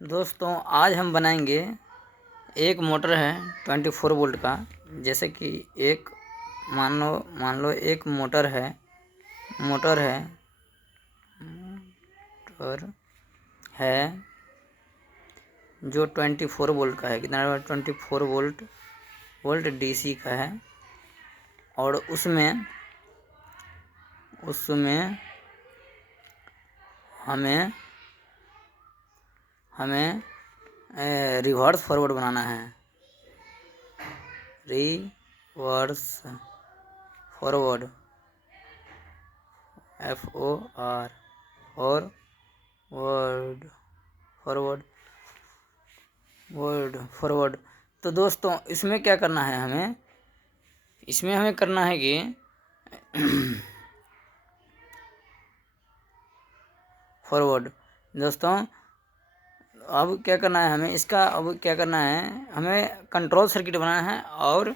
दोस्तों आज हम बनाएंगे एक मोटर है 24 वोल्ट का। जैसे कि एक मान लो एक मोटर है मोटर है जो 24 वोल्ट का है। कितना 24 वोल्ट डीसी का है। और उसमें हमें रिवर्स फॉरवर्ड बनाना है। Reverse forward forward. तो दोस्तों इसमें क्या करना है हमें करना है कि फॉरवर्ड। दोस्तों अब क्या करना है हमें कंट्रोल सर्किट बनाना है और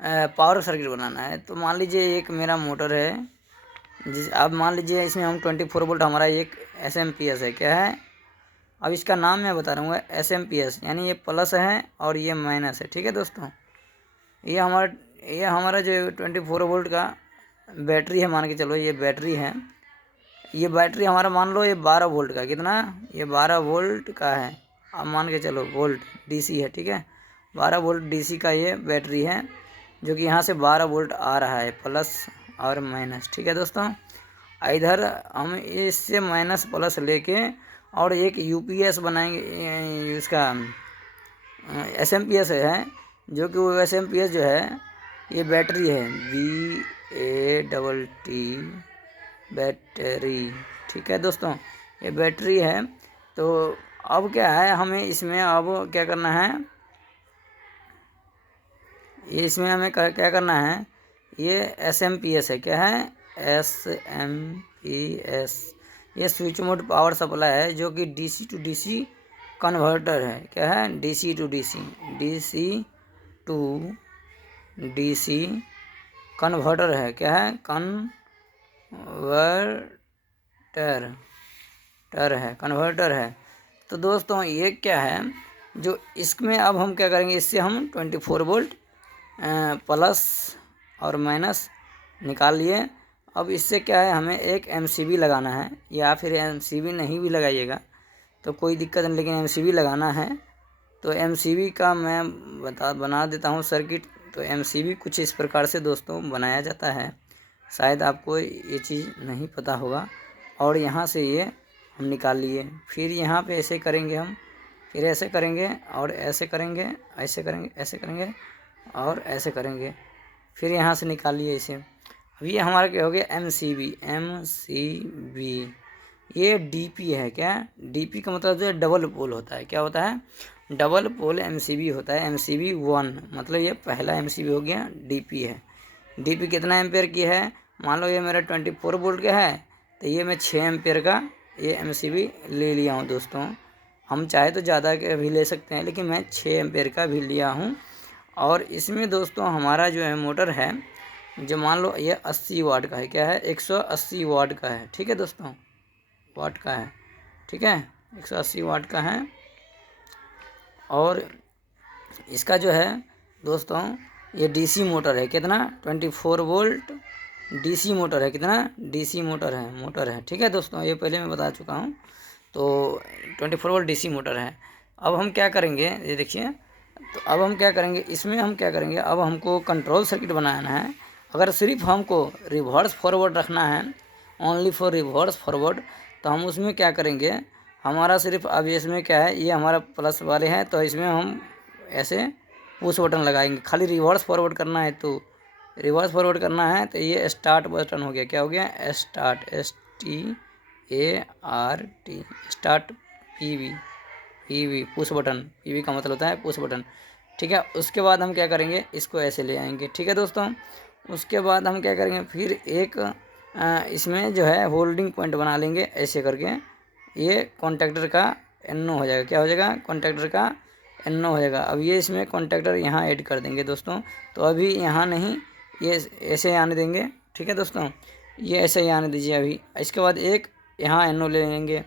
पावर सर्किट बनाना है। तो मान लीजिए एक मेरा मोटर है अब मान लीजिए इसमें हम 24 वोल्ट हमारा एक SMP है। क्या है, अब इसका नाम मैं बता रहा हूँ SMP, यानी ये प्लस है और ये माइनस है। ठीक है दोस्तों, ये हमारा जो 24 वोल्ट का बैटरी है, मान के चलो ये बैटरी है। ये बैटरी हमारा मान लो ये 12 वोल्ट का, कितना, ये 12 वोल्ट का है। अब मान के चलो वोल्ट DC है। ठीक है, 12 वोल्ट DC का ये बैटरी है, जो कि यहाँ से 12 वोल्ट आ रहा है, प्लस और माइनस। ठीक है दोस्तों, इधर हम इससे माइनस प्लस लेके और एक UPS बनाएंगे। इसका SMP है, जो कि वो SMP जो है ये बैटरी है, BATT बैटरी। ठीक है दोस्तों, ये बैटरी है। तो अब क्या है, हमें इसमें अब क्या करना है, इसमें हमें क्या करना है, ये SMP है। क्या है, SMP, ये स्विच मोड पावर सप्लाई है, जो कि DC टू DC कन्वर्टर है। क्या है, DC टू DC कन्वर्टर है। क्या है, कन्वर्टर है। तो दोस्तों ये क्या है, जो इसमें अब हम क्या करेंगे, इससे हम 24 वोल्ट प्लस और माइनस निकाल लिए। अब इससे क्या है, हमें एक MCB लगाना है, या फिर MCB नहीं भी लगाइएगा तो कोई दिक्कत नहीं, लेकिन MCB लगाना है। तो MCB का मैं बना देता हूँ सर्किट। तो MCB कुछ इस प्रकार से दोस्तों बनाया जाता है, शायद आपको ये चीज़ नहीं पता होगा। और यहाँ से ये हम निकाल लिए, फिर यहाँ पे ऐसे करेंगे हम, फिर ऐसे करेंगे और ऐसे करेंगे, ऐसे करेंगे, ऐसे करेंगे और ऐसे करेंगे, फिर यहाँ से निकाल लिए इसे। अब ये हमारा क्या हो गया, MCB। ये DP है। क्या, DP का मतलब जो डबल पोल होता है। क्या होता है, डबल पोल MCB होता है। MCB 1 मतलब ये पहला MCB हो गया, DP है। DP कितना एम्पेयर की है, मान लो ये मेरा 24 वोल्ट का है, तो ये मैं 6 एम्पेयर का ये MCB ले लिया हूँ दोस्तों। हम चाहे तो ज़्यादा का भी ले सकते हैं, लेकिन मैं 6 एम्पेयर का भी लिया हूँ। और इसमें दोस्तों हमारा जो है मोटर है, जो मान लो ये 80 वाट का है। क्या है, 180 वाट का है। ठीक है दोस्तों, वाट का है। ठीक है, 180 वाट का है। और इसका जो है दोस्तों ये DC मोटर है। कितना, 24 वोल्ट DC मोटर है। कितना, DC मोटर है। ठीक है दोस्तों, ये पहले मैं बता चुका हूँ। तो 24 वोल्ट DC मोटर है। अब हम क्या करेंगे, ये देखिए, तो अब हम क्या करेंगे, इसमें हम क्या करेंगे, अब हमको कंट्रोल सर्किट बनाना है। अगर सिर्फ हमको रिवर्स फॉरवर्ड रखना है, ओनली फॉर रिवर्स फॉरवर्ड, तो हम उसमें क्या करेंगे, हमारा सिर्फ अब इसमें क्या है, ये हमारा प्लस वाले हैं, तो इसमें हम ऐसे पुश बटन लगाएंगे। खाली रिवर्स फॉरवर्ड करना है, तो रिवर्स फॉरवर्ड करना है तो ये स्टार्ट बटन हो गया। क्या हो गया, start, START, start. PV push button, PV का मतलब होता है पुश बटन। ठीक है, उसके बाद हम क्या करेंगे, इसको ऐसे ले आएंगे। ठीक है दोस्तों, उसके बाद हम क्या करेंगे, फिर एक इसमें जो है होल्डिंग पॉइंट बना लेंगे ऐसे करके। ये कॉन्टैक्टर का NO हो जाएगा। क्या हो जाएगा, कॉन्टैक्टर का NO हो जाएगा। अब ये इसमें कॉन्टैक्टर यहाँ ऐड कर देंगे दोस्तों। तो अभी यहाँ नहीं, ये ऐसे आने देंगे। ठीक है दोस्तों, ये ऐसे ही आने दीजिए अभी। इसके बाद एक यहाँ NO ले लेंगे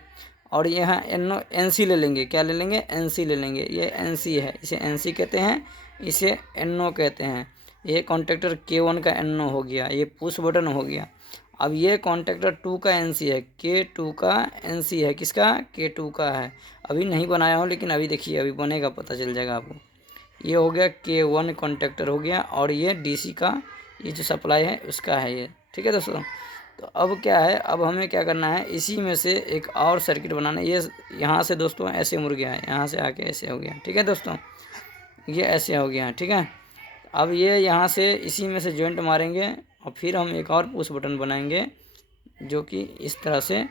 और यहाँ एन सी ले लेंगे, क्या ले लेंगे, एन सी ले लेंगे। ये एन सी है, इसे एन सी कहते हैं, इसे एन ओ कहते हैं। ये कॉन्टैक्टर K1 का एन ओ हो गया, ये पुश बटन हो गया। अब ये कॉन्टैक्टर 2 का एन सी है, K2 का एन सी है, किसका, K2 का है। अभी नहीं बनाया हूँ लेकिन अभी देखिए अभी बनेगा, पता चल जाएगा आपको। ये हो गया K1 कॉन्टैक्टर हो गया, और ये DC का ये जो सप्लाई है उसका है ये, ठीक है दोस्तों। तो अब क्या है, अब हमें क्या करना है, इसी में से एक और सर्किट बनाना है। ये यहाँ से दोस्तों ऐसे मुड़ गया है, यहाँ से आके ऐसे हो गया, ठीक है दोस्तों, ये ऐसे हो गया, ठीक है। अब ये यहाँ से इसी में से जॉइंट मारेंगे और फिर हम एक और पुश बटन बनाएंगे जो कि इस तरह से,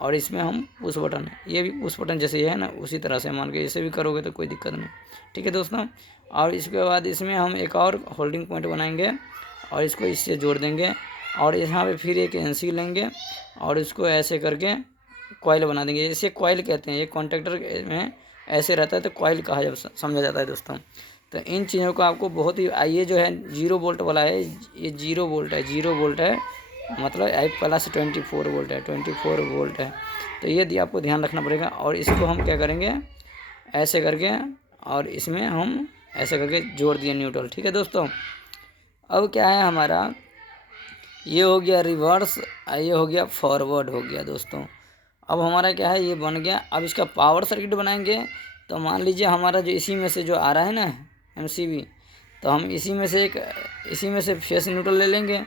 और इसमें हम पुश बटन, ये भी पुश बटन जैसे ये है ना उसी तरह से मान के इसे भी करोगे तो कोई दिक्कत नहीं, ठीक है दोस्तों। और इसके बाद इसमें हम एक और होल्डिंग पॉइंट बनाएंगे और इसको इससे जोड़ देंगे, और यहाँ पे फिर एक एनसी लेंगे और इसको ऐसे करके कॉइल बना देंगे। इसे कॉइल कहते हैं, ये कॉन्टैक्टर में ऐसे रहता है तो कॉइल कहा समझा जाता है दोस्तों। तो इन चीज़ों को आपको बहुत ही, ये जो है 0 वोल्ट वाला है, ये 0 वोल्ट है, 0 वोल्ट है, मतलब प्लस 24 वोल्ट है, 24 वोल्ट है। तो ये आपको ध्यान रखना पड़ेगा। और इसको हम क्या करेंगे, ऐसे करके, और इसमें हम ऐसे करके जोड़ दिए न्यूट्रल, ठीक है दोस्तों। अब क्या है हमारा, ये हो गया रिवर्स, ये हो गया फॉरवर्ड हो गया दोस्तों। अब हमारा क्या है, ये बन गया। अब इसका पावर सर्किट बनाएंगे। तो मान लीजिए हमारा जो इसी में से जो आ रहा है ना MCB, तो हम इसी में से फेस न्यूट्रल ले लेंगे।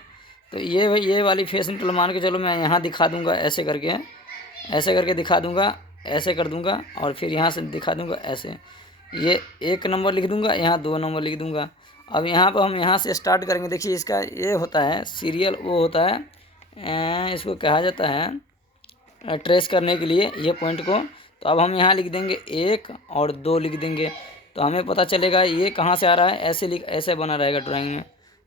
तो ये वाली फेस न्यूट्रल मान के चलो, मैं यहाँ दिखा दूँगा ऐसे करके दिखा दूँगा, ऐसे कर दूँगा, और फिर यहाँ से दिखा दूँगा ऐसे। ये 1 नंबर लिख दूँगा, यहाँ 2 नंबर लिख दूँगा। अब यहाँ पर हम यहाँ से स्टार्ट करेंगे। देखिए इसका ये होता है सीरियल, वो होता है, इसको कहा जाता है ट्रेस करने के लिए ये पॉइंट को। तो अब हम यहाँ लिख देंगे 1 और 2 लिख देंगे, तो हमें पता चलेगा ये कहाँ से आ रहा है। ऐसे बना रहेगा ड्राइंग में,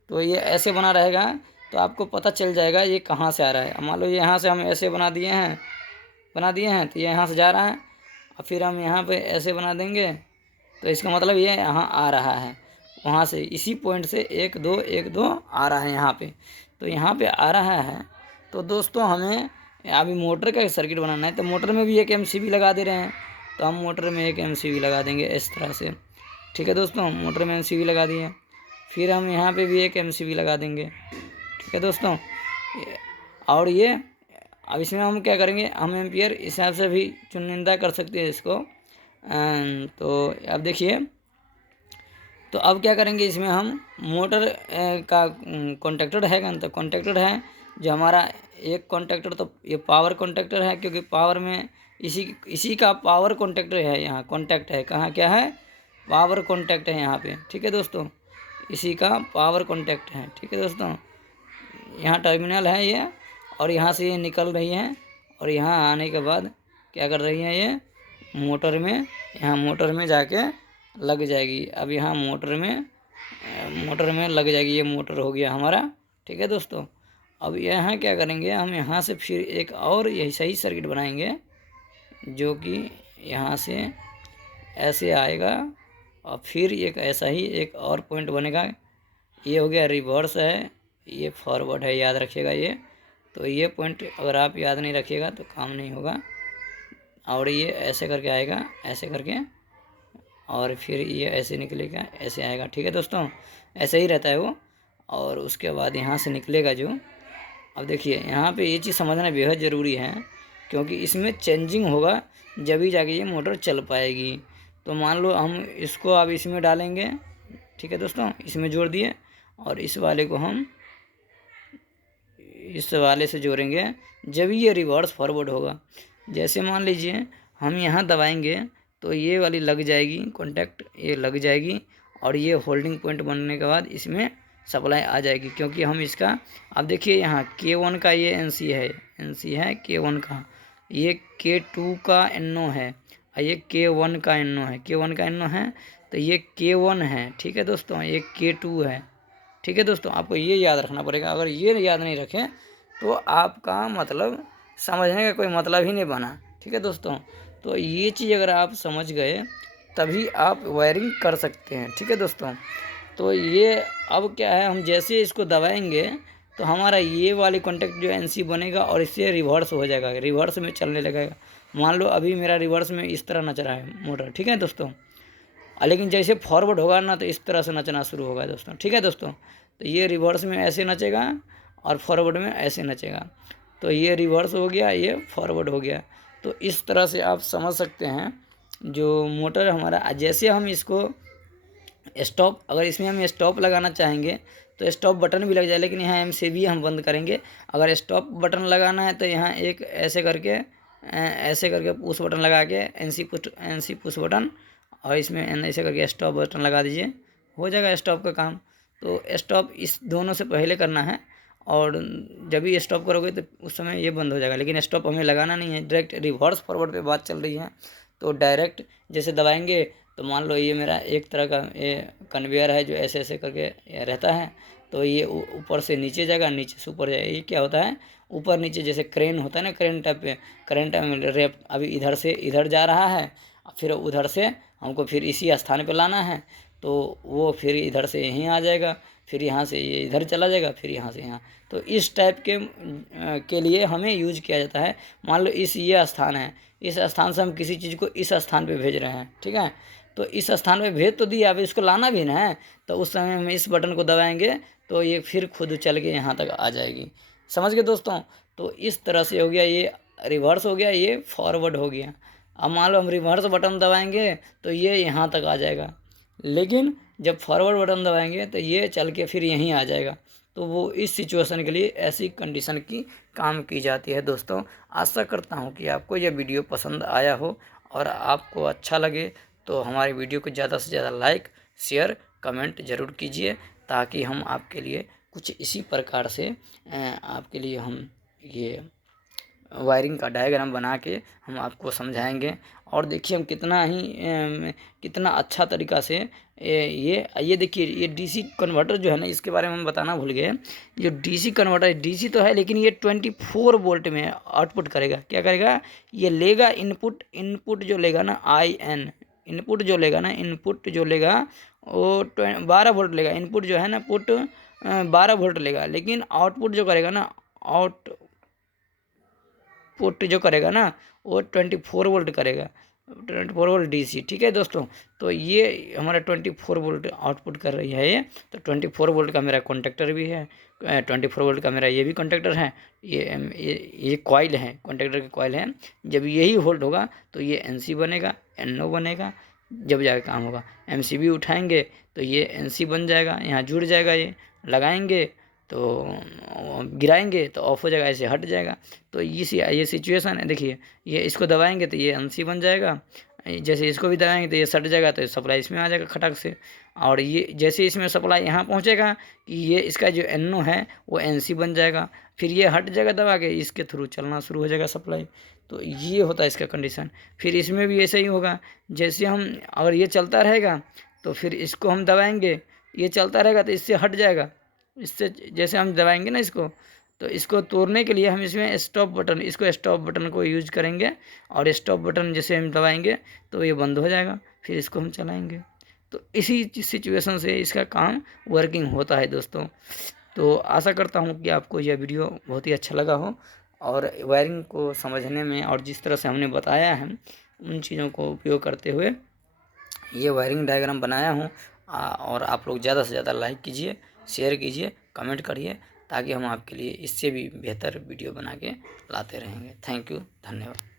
तो ये ऐसे बना रहेगा, तो आपको पता चल जाएगा ये कहाँ से आ रहा है। मान लो यहाँ से हम ऐसे बना दिए हैं, तो ये यहाँ से जा रहा है, और फिर हम यहाँ पे ऐसे बना देंगे, तो इसका मतलब ये यहाँ आ रहा है, वहाँ से इसी पॉइंट से 1 2 1 2 आ रहा है यहाँ पे। तो यहाँ पे आ रहा है। तो दोस्तों हमें अभी मोटर का सर्किट बनाना है, तो मोटर में भी एक MCB लगा दे रहे हैं, तो हम मोटर में एक MCB लगा देंगे इस तरह से, ठीक है दोस्तों। मोटर में MCB लगा दिए, फिर हम यहाँ पे भी एक MCB लगा देंगे, ठीक है दोस्तों। और ये अब इसमें हम क्या करेंगे, हम एम्पियर हिसाब से भी चुनिंदा कर सकते हैं इसको। तो अब देखिए, तो अब क्या करेंगे, इसमें हम मोटर का कॉन्टैक्टर है, तो कॉन्टैक्टर है जो हमारा एक कॉन्टैक्टर, तो ये पावर कॉन्टैक्टर है, क्योंकि पावर में इसी का पावर कॉन्टैक्टर है। यहाँ कॉन्टैक्ट है, कहाँ क्या है, पावर कॉन्टैक्ट है यहाँ पे, ठीक है दोस्तों, इसी का पावर कॉन्टैक्ट है, ठीक है दोस्तों। यहाँ टर्मिनल है ये, और यहाँ से ये निकल रही है, और यहाँ आने के बाद क्या कर रही है, ये मोटर में, यहाँ मोटर में जाके लग जाएगी। अब यहाँ मोटर में लग जाएगी, ये मोटर हो गया हमारा, ठीक है दोस्तों। अब यहाँ क्या करेंगे, हम यहाँ से फिर एक और यही सही सर्किट बनाएंगे, जो कि यहाँ से ऐसे आएगा, और फिर एक ऐसा ही एक और पॉइंट बनेगा। ये हो गया रिवर्स है, ये फॉरवर्ड है, याद रखिएगा ये। तो ये पॉइंट अगर आप याद नहीं रखिएगा तो काम नहीं होगा। और ये ऐसे करके आएगा, ऐसे करके, और फिर ये ऐसे निकलेगा, ऐसे आएगा, ठीक है दोस्तों। ऐसे ही रहता है वो। और उसके बाद यहाँ से निकलेगा जो, अब देखिए यहाँ पे ये चीज़ समझना बेहद ज़रूरी है, क्योंकि इसमें चेंजिंग होगा जब ही जाके ये मोटर चल पाएगी। तो मान लो हम इसको अब इसमें डालेंगे, ठीक है दोस्तों, इसमें जोड़ दिए, और इस वाले को हम इस वाले से जोड़ेंगे, जब ये रिवर्स फॉरवर्ड होगा। जैसे मान लीजिए हम यहाँ दबाएंगे तो ये वाली लग जाएगी कॉन्टैक्ट, ये लग जाएगी, और ये होल्डिंग पॉइंट बनने के बाद इसमें सप्लाई आ जाएगी। क्योंकि हम इसका, अब देखिए यहाँ K1 का ये NC है K1 का, ये K2 का NO है, और ये K1 का NO है, तो ये K1 है, ठीक है दोस्तों, ये K2 है, ठीक है दोस्तों। आपको ये याद रखना पड़ेगा। अगर ये याद नहीं रखें तो आपका मतलब समझने का कोई मतलब ही नहीं बना, ठीक है दोस्तों। तो ये चीज़ अगर आप समझ गए तभी आप वायरिंग कर सकते हैं, ठीक है दोस्तों। तो ये अब क्या है, हम जैसे इसको दबाएंगे तो हमारा ये वाली कॉन्टैक्ट जो NC बनेगा, और इससे रिवर्स हो जाएगा, रिवर्स में चलने लगेगा। मान लो अभी मेरा रिवर्स में इस तरह नच रहा है मोटर, ठीक है दोस्तों, लेकिन जैसे फॉरवर्ड होगा ना तो इस तरह से नचना शुरू होगा दोस्तों, ठीक है दोस्तों। तो ये रिवर्स में ऐसे नचेगा और फॉरवर्ड में ऐसे नचेगा, तो ये रिवर्स हो गया, ये फॉरवर्ड हो गया। तो इस तरह से आप समझ सकते हैं जो मोटर हमारा, जैसे हम इसको स्टॉप, अगर इसमें हम स्टॉप लगाना चाहेंगे तो स्टॉप बटन भी लग जाए, लेकिन यहाँ MCB हम बंद करेंगे। अगर स्टॉप बटन लगाना है तो यहाँ एक ऐसे करके पुश बटन लगा के NC पुश बटन, और इसमें ऐसे करके स्टॉप बटन लगा दीजिए, हो जाएगा स्टॉप का काम। तो स्टॉप इस दोनों से पहले करना है, और जब भी स्टॉप करोगे तो उस समय ये बंद हो जाएगा, लेकिन स्टॉप हमें लगाना नहीं है, डायरेक्ट रिवर्स फॉरवर्ड पे बात चल रही है। तो डायरेक्ट जैसे दबाएंगे तो मान लो ये मेरा एक तरह का ये कन्वेयर है जो ऐसे ऐसे करके रहता है, तो ये ऊपर से नीचे जाएगा, नीचे से ऊपर जाएगा। ये क्या होता है, ऊपर नीचे जैसे क्रेन होता है ना, क्रेन टाइप पे, क्रेन टाइप में रेप अभी इधर से इधर जा रहा है, फिर उधर से हमको फिर इसी स्थान पे लाना है, तो वो फिर इधर से यहीं आ जाएगा, फिर यहाँ से ये इधर चला जाएगा, फिर यहाँ से यहाँ। तो इस टाइप के लिए हमें यूज किया जाता है। मान लो ये स्थान है, इस स्थान से हम किसी चीज़ को इस स्थान पे भेज रहे हैं, ठीक है, तो इस स्थान पे भेज तो दिया, अब इसको लाना भी ना है, तो उस समय हम इस बटन को दबाएंगे तो ये फिर खुद चल के यहाँ तक आ जाएगी। समझ गए दोस्तों। तो इस तरह से हो गया, ये रिवर्स हो गया, ये फॉरवर्ड हो गया। अब मान लो हम रिवर्स बटन दबाएंगे तो ये यहाँ तक आ जाएगा, लेकिन जब फॉरवर्ड बटन दबाएंगे तो ये चल के फिर यहीं आ जाएगा। तो वो इस सिचुएशन के लिए ऐसी कंडीशन की काम की जाती है दोस्तों। आशा करता हूँ कि आपको यह वीडियो पसंद आया हो और आपको अच्छा लगे, तो हमारी वीडियो को ज़्यादा से ज़्यादा लाइक, शेयर, कमेंट ज़रूर कीजिए, ताकि हम आपके लिए कुछ इसी प्रकार से आपके लिए हम ये वायरिंग का डायग्राम बना के हम आपको समझाएंगे। और देखिए हम कितना अच्छा तरीका से ये देखिए, ये डीसी कन्वर्टर जो है ना, इसके बारे में हम बताना भूल गए। जो डीसी कन्वर्टर डीसी तो है, लेकिन ये 24 वोल्ट में आउटपुट करेगा। क्या करेगा, ये लेगा इनपुट जो लेगा ना, इनपुट जो लेगा वो 12 वोल्ट लेगा। इनपुट जो है ना, पुट 12 वोल्ट लेगा, लेकिन आउटपुट जो करेगा ना, आउटपुट जो करेगा ना वो 24 वोल्ट करेगा, 24 वोल्ट डीसी, ठीक है दोस्तों। तो ये हमारा 24 वोल्ट आउटपुट कर रही है ये। तो 24 वोल्ट का मेरा कॉन्टेक्टर भी है, 24 वोल्ट का मेरा ये भी कॉन्टेक्टर है, ये कॉइल है, कॉन्टेक्टर की कॉइल है। जब यही वोल्ट होगा तो ये NC बनेगा, NO बनेगा, जब जाकर काम होगा। MCB उठाएंगे तो ये NC बन जाएगा, यहाँ जुड़ जाएगा, ये लगाएंगे तो गिराएंगे तो ऑफ हो जाएगा, ऐसे हट जाएगा। तो ये सिचुएशन है। देखिए ये इसको दबाएंगे तो ये NC बन जाएगा, जैसे इसको भी दबाएंगे तो ये सट जाएगा, तो सप्लाई इसमें आ जाएगा खटक से। और ये जैसे इसमें सप्लाई यहाँ पहुँचेगा कि ये इसका जो NO है वो NC बन जाएगा, फिर ये हट जाएगा दबा के, इसके थ्रू चलना शुरू हो जाएगा सप्लाई। तो ये होता है इसका कंडीशन। फिर इसमें भी ऐसे ही होगा, जैसे हम अगर ये चलता रहेगा तो फिर इसको हम दबाएंगे, ये चलता रहेगा तो इससे हट जाएगा, इससे जैसे हम दबाएंगे ना इसको, तो इसको तोड़ने के लिए हम इसमें स्टॉप बटन को यूज करेंगे, और स्टॉप बटन जैसे हम दबाएंगे तो ये बंद हो जाएगा, फिर इसको हम चलाएंगे। तो इसी सिचुएशन से इसका काम वर्किंग होता है दोस्तों। तो आशा करता हूँ कि आपको यह वीडियो बहुत ही अच्छा लगा हो, और वायरिंग को समझने में और जिस तरह से हमने बताया है उन चीज़ों को उपयोग करते हुए ये वायरिंग डायग्राम बनाया हूँ। और आप लोग ज़्यादा से ज़्यादा लाइक कीजिए, शेयर कीजिए, कमेंट करिए, ताकि हम आपके लिए इससे भी बेहतर वीडियो बना के लाते रहेंगे। थैंक यू, धन्यवाद।